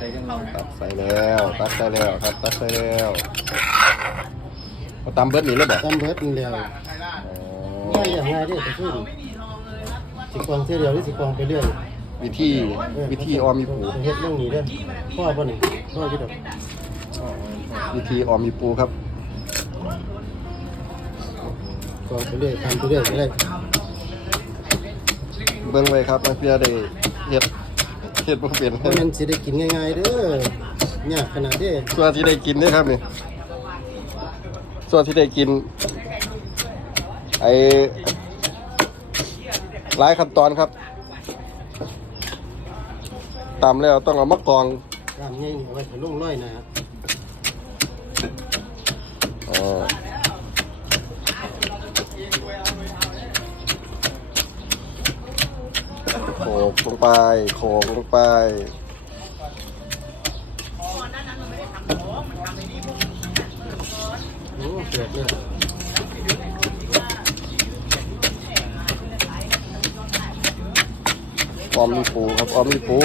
ตักใส่แล้ว ตักใส่แล้วครับ ตักใส่แล้วเอาตำเบิดนี่เลยบ่ตำเบิดนี่แล้วอ๋ง่ายออย่างง่ายเด้อแต่คือสิกองเสียเดียวหรือสิกองไปเรื่อยวิธีวิธีออมมีปูเฮ็ดเรื่องนี้เด้อพ่อบ่นี่พ่อพี่ดอกวิธีออมมีปูครับกองไปเรื่อยทำไปเรื่อยไปเรื่อยเบิ่งไว้ครับมันเพื่อได้เฮ็ดเฮ็ดบ่เป็นเพราะมันสิได้กินง่ายๆเด้อยากขนาดเด้อส่วนที่ได้กินเด้อครับนี่ส่วนที่ได้กิน ไอ้หลายขั้นตอนครับตามแล้วต้องเอามากรองตามง่ายเอาไว้ให้ลงร้อยนะ กลงไปโขกลงไปโอ้เกิดเนี่ยออมมีปูครับออมมีปู